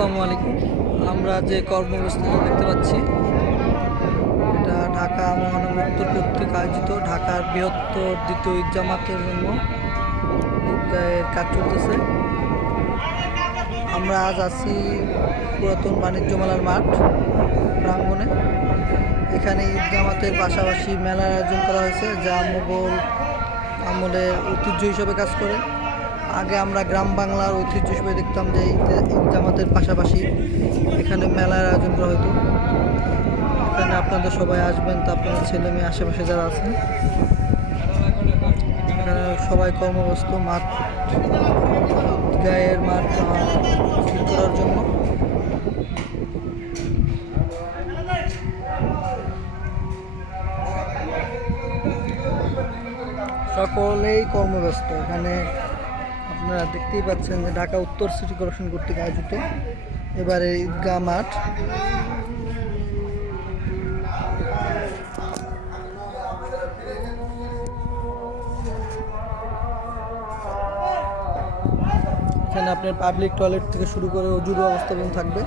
আসসালামু আলাইকুম। আমরা যে কর্মব্যস্ততা দেখতে পাচ্ছি এটা ঢাকা মহানগর উত্তর কর্তৃক আয়োজিত ঢাকার বৃহত্তর দ্বিতীয় ঈদ জামাতের জন্য ঈদগাহের কাজ চলতেছে। আমরা আজ আছি পুরাতন বাণিজ্য মেলার মাঠ প্রাঙ্গণে। এখানে ঈদ জামাতের পাশাপাশি মেলার আয়োজন করা হয়েছে, যা মোগল আমলের ঐতিহ্য হিসেবে কাজ করে। আগে আমরা গ্রাম বাংলার ঐতিহ্য হিসেবে দেখতাম যে ঈদ জামাতের পাশাপাশি এখানে মেলার আয়োজন করা হতো। এখানে আপনাদের সবাই আসবেন, তো আপনাদের ছেলে মেয়ে আশেপাশে যারা আছেন এখানে সবাই কর্মব্যস্ত মাঠ গায়ের মাঠ ঠিক করার জন্য। সকলেই কর্মব্যস্ত। এখানে আপনারা দেখতেই পাচ্ছেন যে ঢাকা উত্তর সিটি কর্পোরেশন কর্তৃক আয়োজিত এবারে ঈদগাহ মাঠ। এখানে আপনার পাবলিক টয়লেট থেকে শুরু করে অজুর ব্যবস্থা থাকবে।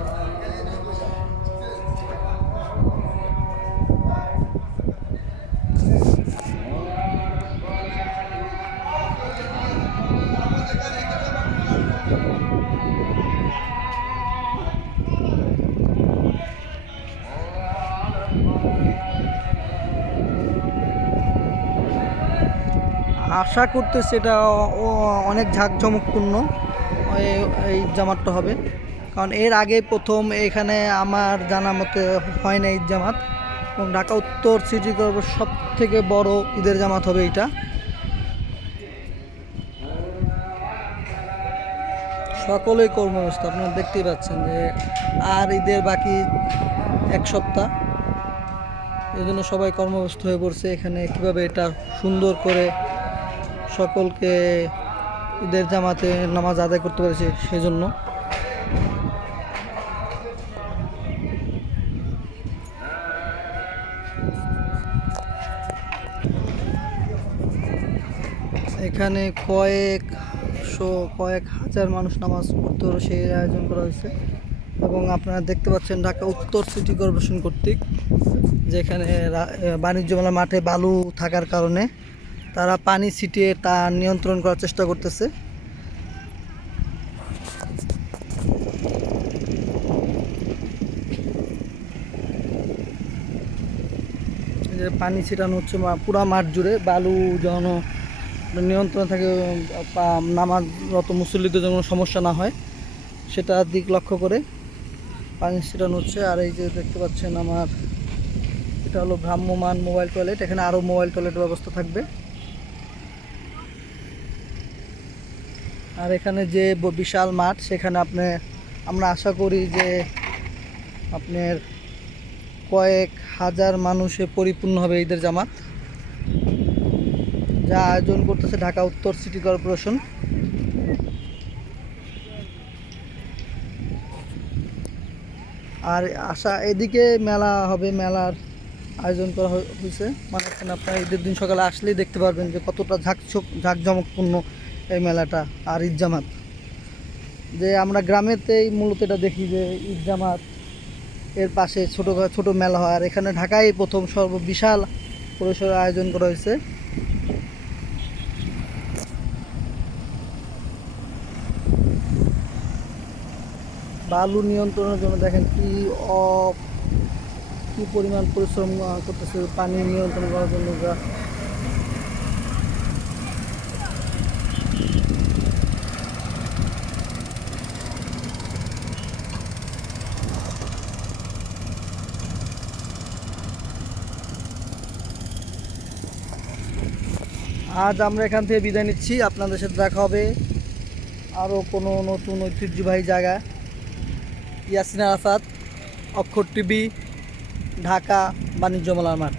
আশা করতেছি এটা অনেক ঝাঁকজমকপূর্ণ এই জামাতটা হবে, কারণ এর আগে প্রথম এখানে আমার জানা মতে হয় না ঈদ জামাত, এবং ঢাকা উত্তর সিটি কর্পোরেশন সব থেকে বড় ঈদের জামাত হবে এটা। সকলেই কর্মব্যস্ত, আপনারা দেখতেই পাচ্ছেন যে আর ঈদের বাকি এক সপ্তাহ, এই জন্য সবাই কর্মব্যস্ত হয়ে পড়ছে এখানে কিভাবে এটা সুন্দর করে সকলকে ঈদের জামাতে নামাজ আদায় করতে পেরেছে সেজন্য। এখানে কয়েক হাজার মানুষ নামাজ পড়তে সেই আয়োজন করা হয়েছে, এবং আপনারা দেখতে পাচ্ছেন ঢাকা উত্তর সিটি কর্পোরেশন কর্তৃক যেখানে বাণিজ্য মেলা মাঠে বালু থাকার কারণে তারা পানি ছিটিয়ে তা নিয়ন্ত্রণ করার চেষ্টা করতেছে। পানি ছিটানো হচ্ছে পুরা মাঠ জুড়ে, বালু যেন নিয়ন্ত্রণ থাকে, নামাজরত মুসল্লিদের যেন সমস্যা না হয় সেটা দিক লক্ষ্য করে পানি ছিটানো হচ্ছে। আর এই যে দেখতে পাচ্ছেন আমার এটা হলো ভ্রাম্যমান মোবাইল টয়লেট, এখানে আরও মোবাইল টয়লেট ব্যবস্থা থাকবে। আর এখানে যে বিশাল মাঠ সেখানে আমরা আশা করি যে আপনার কয়েক হাজার মানুষে পরিপূর্ণ হবে ঈদের জামাত, যা আয়োজন করতেছে ঢাকা উত্তর সিটি কর্পোরেশন। আর এদিকে মেলা হবে, মেলার আয়োজন করা হয়েছে, মানে আপনার ঈদের দিন সকালে আসলেই দেখতে পারবেন যে কতটা ঝাঁকজমকপূর্ণ এই মেলাটা। আর ঈদ জামাত যে আমরা গ্রামেতেই মূলত এটা দেখি যে ঈদ জামাত এর পাশে ছোট মেলা হয়, আর এখানে ঢাকায় প্রথম বিশাল পরিসরে আয়োজন করা হয়েছে। বালু নিয়ন্ত্রণের জন্য দেখেন কি পরিমাণ পরিশ্রম করতেছে পানি নিয়ন্ত্রণ করার জন্য। আজ আমরা এখান থেকে বিদায় নিচ্ছি, আপনাদের সাথে দেখা হবে আরও কোনো নতুন ঐতিহ্যবাহী জায়গা। ইয়াসিন আরাফাত, অক্ষর টিভি, ঢাকা বাণিজ্য মেলার মাঠ।